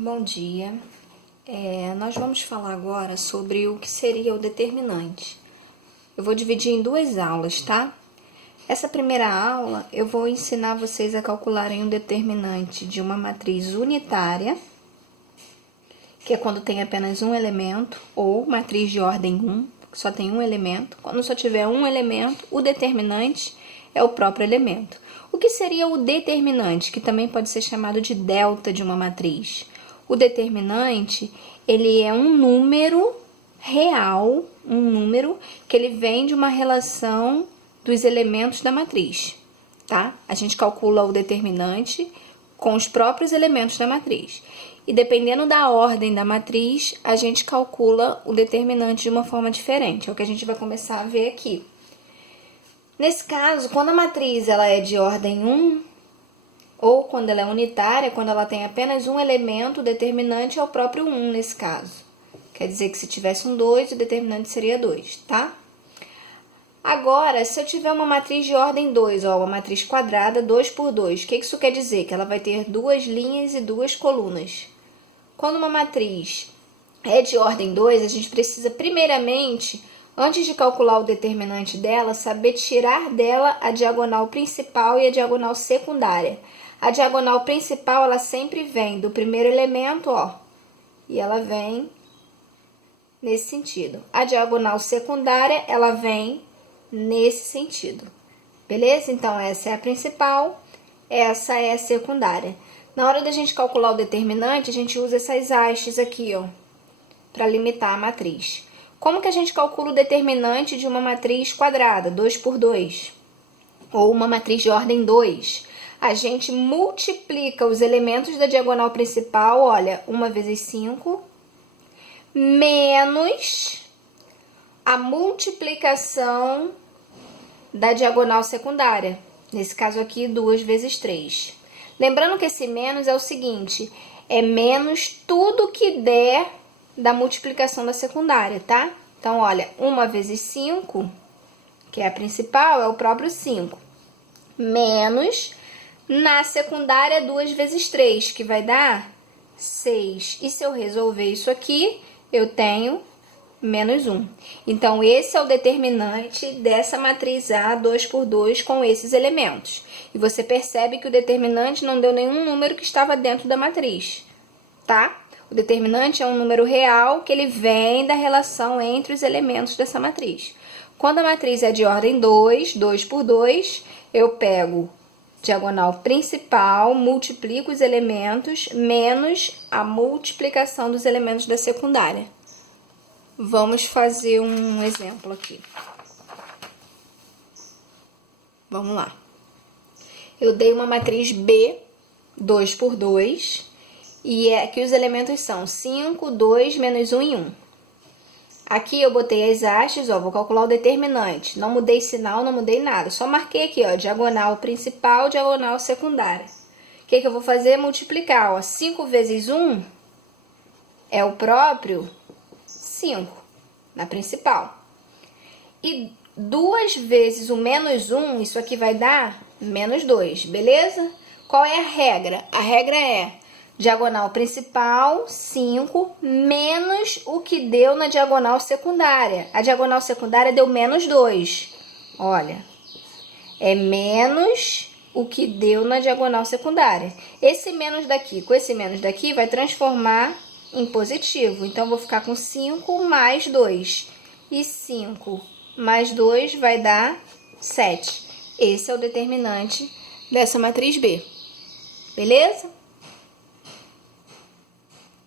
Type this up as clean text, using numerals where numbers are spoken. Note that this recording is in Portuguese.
bom dia. Nós vamos falar agora sobre o que seria o determinante. Eu vou dividir em duas aulas, tá? Essa primeira aula eu vou ensinar vocês a calcularem o determinante de uma matriz unitária, que é quando tem apenas um elemento, ou matriz de ordem 1, que só tem um elemento. Quando só tiver um elemento, o determinante é o próprio elemento. O que seria o determinante, que também pode ser chamado de delta de uma matriz? O determinante, ele é um número real, um número que ele vem de uma relação dos elementos da matriz, tá? A gente calcula o determinante com os próprios elementos da matriz. E dependendo da ordem da matriz, a gente calcula o determinante de uma forma diferente. É o que a gente vai começar a ver aqui. Nesse caso, quando a matriz ela é de ordem 1, ou quando ela é unitária, quando ela tem apenas um elemento, o determinante é o próprio 1 nesse caso. Quer dizer que se tivesse um 2, o determinante seria 2, tá? Agora, se eu tiver uma matriz de ordem 2, ó, uma matriz quadrada 2 por 2, o que isso quer dizer? Que ela vai ter duas linhas e duas colunas. Quando uma matriz é de ordem 2, a gente precisa primeiramente, antes de calcular o determinante dela, saber tirar dela a diagonal principal e a diagonal secundária. A diagonal principal, ela sempre vem do primeiro elemento, ó, e ela vem nesse sentido. A diagonal secundária, ela vem nesse sentido. Beleza? Então, essa é a principal, essa é a secundária. Na hora da gente calcular o determinante, a gente usa essas hastes aqui, ó, para limitar a matriz. Como que a gente calcula o determinante de uma matriz quadrada, 2 por 2? Ou uma matriz de ordem 2? A gente multiplica os elementos da diagonal principal, olha, 1 vezes 5, menos a multiplicação da diagonal secundária. Nesse caso aqui, 2 vezes 3. Lembrando que esse menos é o seguinte, é menos tudo que der da multiplicação da secundária, tá? Então, olha, 1 vezes 5, que é a principal, é o próprio 5, menos, na secundária, 2 vezes 3, que vai dar 6. E se eu resolver isso aqui, eu tenho menos 1. Então, esse é o determinante dessa matriz A 2 por 2 com esses elementos. E você percebe que o determinante não deu nenhum número que estava dentro da matriz, tá? O determinante é um número real que ele vem da relação entre os elementos dessa matriz. Quando a matriz é de ordem 2, 2 por 2, eu pego diagonal principal, multiplico os elementos, menos a multiplicação dos elementos da secundária. Vamos fazer um exemplo aqui. Vamos lá. Eu dei uma matriz B, 2 por 2, e aqui os elementos são 5, 2, menos 1 e 1. Aqui eu botei as hastes, ó, vou calcular o determinante. Não mudei sinal, não mudei nada. Só marquei aqui, ó, diagonal principal, diagonal secundária. O que eu vou fazer? Multiplicar, ó. 5 vezes 1 é o próprio 5, na principal. E 2 vezes o menos 1, isso aqui vai dar menos 2, beleza? Qual é a regra? A regra é diagonal principal, 5, menos o que deu na diagonal secundária. A diagonal secundária deu menos 2. Olha, é menos o que deu na diagonal secundária. Esse menos daqui com esse menos daqui vai transformar em positivo. Então, vou ficar com 5 mais 2. E 5 mais 2 vai dar 7. Esse é o determinante dessa matriz B. Beleza?